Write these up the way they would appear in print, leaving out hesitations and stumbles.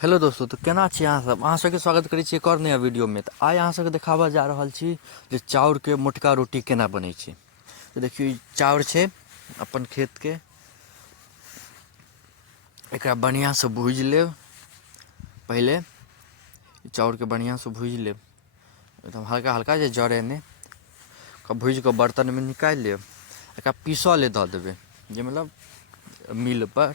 Hello दोस्तों, तो केना छी अहाँ सब? अहाँ सबके स्वागत करै छी एक और नया वीडियो में। तो आइ अहाँ सबके देखाबऽ जा रहल छी जे चाउर के मोटका रोटी केना बनै छै। तो देखियो ई चाउर छै अपन खेत के, एकरा बढ़िया से भूजि लेब। पहले ई चाउर के बढ़िया से भूजि लेब, एकदम हल्का हल्का जे जरे नहि। भूजि कऽ बर्तन में निकालि लेब, एकरा पीसऽ ले दऽ देबै, जे मतलब मिल पर,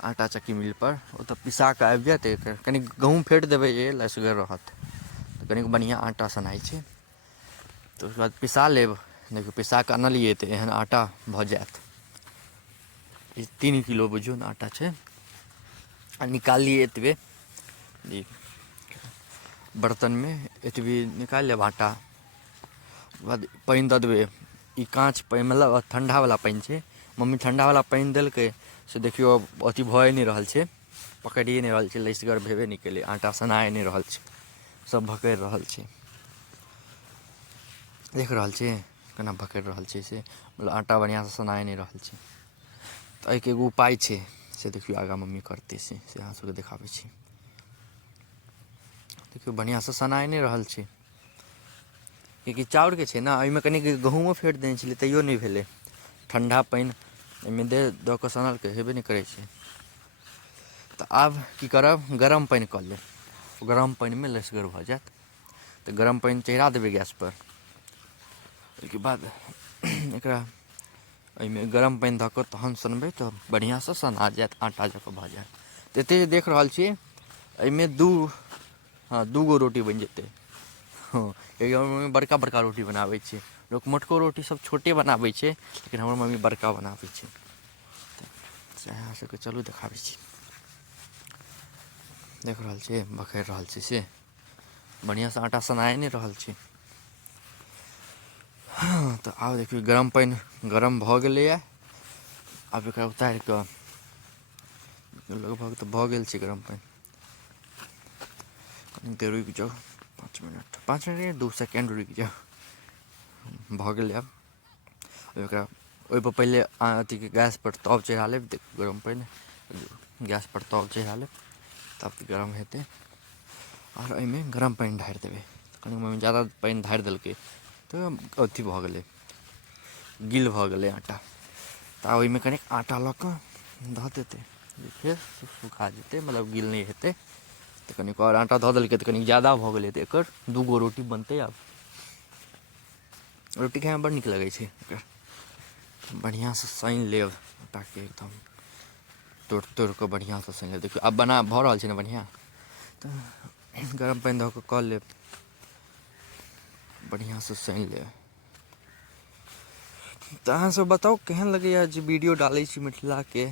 आटा चक्की मिल पर ओतऽ पिसा कऽ आबि जायत। कनि गहूँम फेँट देबै जे लसगर रहत, तऽ कनि बढ़िआँ आटा सनाइ छै। तऽ उसके बाद पिसा लेब। देखियौ पिसा कऽ आनलियै तऽ एहन आटा भऽ जायत। ई 3 किलो बुझियौ ने आटा छै। आ निकाललियै एतबे, ई बर्तन में एतबे निकालि लेब आटा। ओकर बाद पानि दऽ देबै, ई काँच पानि मतलब ठण्डावला पानि छै। मम्मी ठण्डावला पानि देलकै से देखियौ अथी भए नहि रहल छै, पकड़िए नहि रहल छै, लसगर भेबे नहि केलै, आटा सनाए नहि रहल छै, सब भकड़ि रहल छै। देख रहल छी केना भकड़ि रहल छै से, मतलब आटा बढ़िआँसँ सनाए नहि रहल छै। तऽ एहिके एगो उपाय छै, से देखियौ आगाँ मम्मी करतै से अहाँ सबके देखाबै छी। देखियौ बढ़िआँसँ सनाए नहि रहल छै, किएकि चाउरके छै ने, एहिमे कनि गहूँमो फेँट देने छलै तैयो नहि भेलै। ठण्डा पानि एहिमे दऽ कऽ सनलकै, हेबे नहि करै छै। तऽ आब की करब, गरम पानि कऽ लेब, गरम पानिमे लसगर भऽ जायत। तऽ गरम पानि चढ़ा देबै गैसपर। ओहिके बाद एकरा एहिमे गरम पानि धऽ कऽ तहन सनबै तऽ बढ़िआँसँ सना जायत, आटा जकाँ भऽ जायत। तऽ एतेक जे देख रहल छी एहिमे दू गो रोटी बनि जेतै। हँ, किएकि हमर मम्मी बड़का बड़का रोटी बनाबै छै। लोक मोटको रोटी सब छोटे बनाबै छै, लेकिन हमर मम्मी बड़का बनाबै छै। तऽ अहाँ सबके चलू देखाबै छी। देख रहल छियै भकैर रहल छै से, बढ़िआँसँ आटा सनाए नहि रहल छै। हँ तऽ आब देखियौ गरम पानि गरम भऽ गेलैए। आब एकरा उतारि कऽ, लगभग तऽ भऽ गेल छै गरम पानि। कनि देर रुकि जाउ, 5 मिनट 2 सेकेण्ड रुकि जाउ, भऽ गेलै। आब एकरा ओहिपर पहिले अथीके गैसपर तब चढ़ा लेब, गरम पानि गैसपर तब चढ़ा लेब, तब तऽ गरम हेतै। आओर एहिमे गरम पानि ढारि देबै। कनि मम्मी जादा पानि ढारि देलकै तऽ अथी भऽ गेलै, गील भऽ गेलै आटा। तऽ ओहिमे कनि आटा लऽ कऽ धऽ देतै, फेर सुखा जेतै, मतलब गील नहि हेतै। तऽ कनि आओर आटा धऽ देलकै तऽ कनि जादा भऽ गेलै, तऽ एकर 2 गो रोटी बनतै। आब रोटी खाइमे बड़ नीक लगै छै। एकर बढ़िआँसँ सानि लेब आटाके, एकदम तोड़ि तोड़ि कऽ बढ़िआँसँ सानि लेब। देखियौ आब भऽ रहल छै ने बढ़िआँ। तऽ गरम पानि दऽ कऽ लेब, बढ़िआँसँ सानि लेब। तऽ अहाँसभ बताउ केहन लगैए जे वीडियो डालै छी मिथिलाके,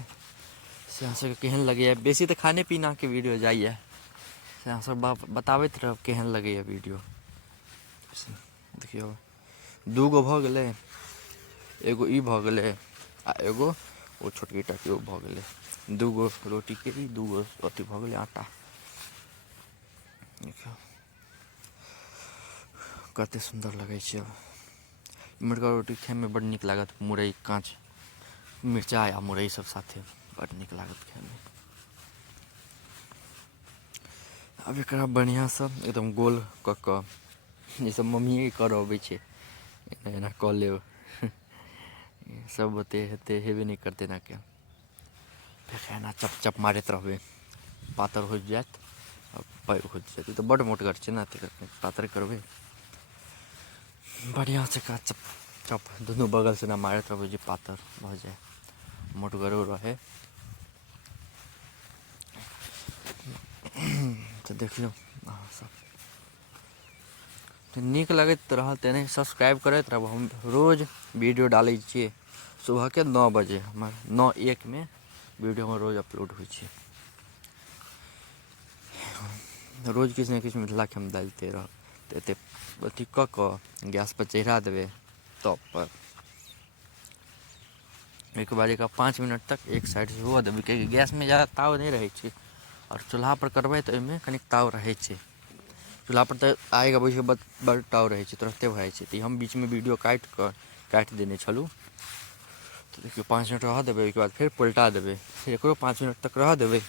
से अहाँसभके केहन लगैए? बेसी तऽ खाने पीनाके वीडियो जाइए, से अहाँसभ बताबैत रहब केहन लगैए वीडियो। देखियौ 2 गो भऽ गेलै, एगो ई भऽ गेलै, आ एगो ओ छोटकी टाके ओ भऽ गेलै। 2 गो रोटीके ई 2 गो अथी भऽ गेलै आटा। देखियौ कतेक सुन्दर लगै छै। इमहरका रोटी खाइमे बड़ नीक लागत, मुरइ, काँच मिरचाइ आ मुरइ सब साथे बड़ नीक लागत खाइमे। आब एकरा बढ़िआँसँ एकदम गोल कऽ कऽ, ईसब मम्मिएके करऽ अबै छै, एना एना कऽ लेब। सब ओते हेबे नहि करतै एना कऽ, फेर एना चप चप मारैत रहबै, पातर हो जायत आ पैघ हो जायत। ई तऽ बड्ड मोटगर छै ने, पातर करबै बढ़िआँसँ एकरा चप चप दुनू बगलसँ एना मारैत रहबै जे पातर भऽ जाय, मोटगरो रहै। तऽ देखियौ अहाँसभ नीक लगैत रहल तऽ एनाहि सब्सक्राइब करैत रहब। हम रोज वीडियो डालै छियै सुबहके 9 बजे, हमर 9:01 वीडियो हमर रोज अपलोड होइ छै। रोज किछु ने किछु मिथिलाके हम डालिते रहब। तऽ एतेक अथी कऽ कऽ गैसपर चढ़ा देबै तबपर। ओहिके बाद एकरा 5 मिनट तक एक साइडसँ हुअ देबै, किएकि गैसमे जादा ताव नहि रहै छै, आओर चूल्हापर करबै तऽ ओहिमे कनि ताव रहै छै। चूल्हापर तऽ आगि अबै छै, बड़ ताव रहै छै, तुरन्ते भऽ जाइ छै। तऽ हम बीचमे वीडियो काटि देने छलहुँ। तऽ देखियौ 5 मिनट रहऽ देबै, ओहिके बाद फेर पलटा देबै, फेर एकरो 5 मिनट तक रहऽ देबै।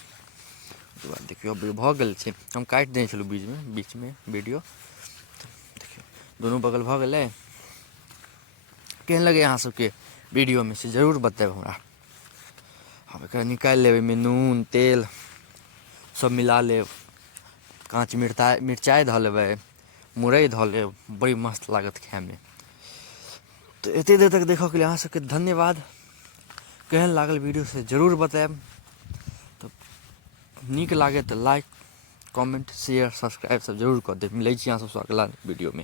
देखियो अब भऽ गेल छै, हम काटि देने छलहुँ बीच में वीडियो। देखियो दोनों बगल भऽ गेलै। केहन लगे अहाँ सबके वीडियो में से जरूर बताएब हमरा। हम एकरा निकालि लेब, एहिमे नून तेल सब मिला लेब, काँच मिरचाइ धऽ लेबै, मुरइ धऽ लेब, बड़ी मस्त लागत खाइमे। तो एते देर तक देखऽ के लिए अहाँ सबके धन्यवाद। केहन लागल वीडियो से जरूर बताएब। तो नीक लागे तो लाइक कमेंट शेयर सब्सक्राइब सब जरूर कऽ देब। मिलै छी अहाँ सबसँ अगला वीडियो में।